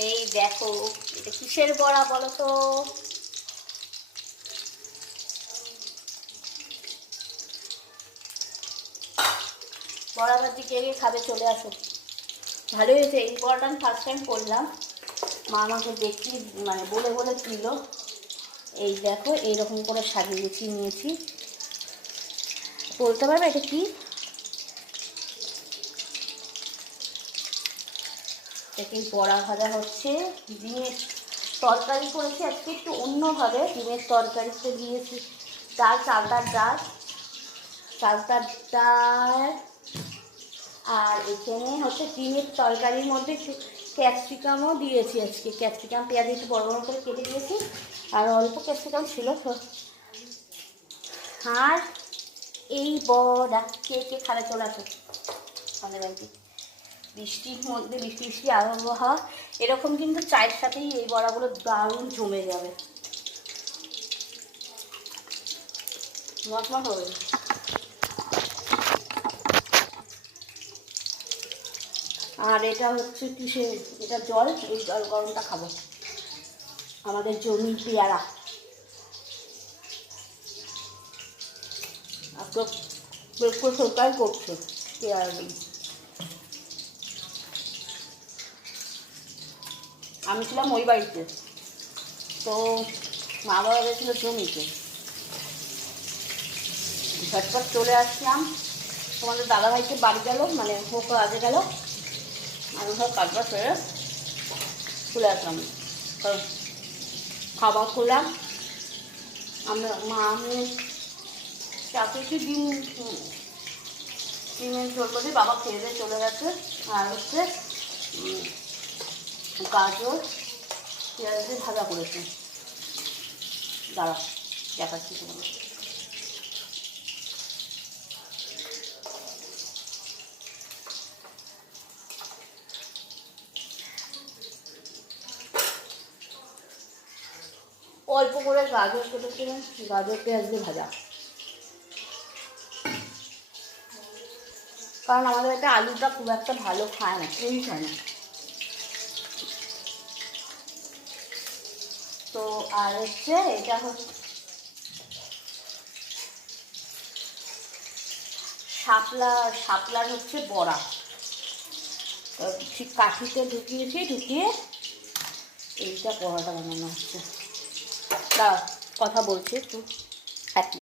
এই দেখো এটা কিসের বড়া বলো তো? বড়া ভাজি কে কে খাবে চলে আসো। ভালোই হয়েছে, এই বড়াটা আমি ফার্স্ট টাইম করলাম। মা আমাকে দেখিয়ে মানে বলে বলে দিল। এই দেখো এইরকম করে সাজিয়েছি নিয়েছি। বলতে পারবে এটা কি? এটাকেই বড়া ভাজা হচ্ছে। ডিমের তরকারি করেছি আজকে একটু অন্যভাবে। ডিমের তরকারিতে দিয়েছি ডাল, চালতার ডাল, চালতার ডাল। আর এখানে হচ্ছে ডিমের তরকারির মধ্যে একটু ক্যাপসিকামও দিয়েছি আজকে। ক্যাপসিকাম পেঁয়াজ একটু বড় বড় করে কেটে দিয়েছি, আর অল্প ক্যাপসিকাম ছিল। আর এই বড়া কে কে খাবে চলে আসো আমাদের বাড়িতে। বৃষ্টির মধ্যে বৃষ্টি বৃষ্টি আবহাওয়া, এরকম কিন্তু চায়ের সাথেই এই বড়াগুলো দারুণ জমে যাবে, মটমট হবে। আর এটা হচ্ছে কিসে, এটা জল, এই জল গরমটা খাবো। আমাদের জমির পেয়ারা আপনার সরকার করছে পেয়ারা। আমি ছিলাম ওই বাড়িতে, তো মা বাবা গেছিল জমিতে, ঝটপট চলে আসলাম। তোমাদের দাদাভাইকে বাড়ি গেল, মানে ও কাজে গেল, আমি সব কাজবাজ করে চলে আসলাম। খাবার করলাম আমরা, মা আমি চাকরিটি ডিমের ঝোল করে বাবা খেয়ে দিয়ে চলে গেছে। আর হচ্ছে গাজর পেঁয়াজ দিয়ে ভাজা করেছে। দাঁড়া দেখাচ্ছি তোমাকে। অল্প করে গাজর কেটেছিলাম, গাজর পেঁয়াজ দিয়ে ভাজা। কারণ আমাদের একটা আলুটা খুব একটা ভালো খায় না, কেউই খায় না। তো আর হচ্ছে এটা হচ্ছে শাপলার হচ্ছে বড়া। ঠিক কাঠিতে ঢুকিয়েছি, ঢুকিয়ে এইটা বড়াটা বানানো হচ্ছে। দাঁড়া কথা বলছি একটু।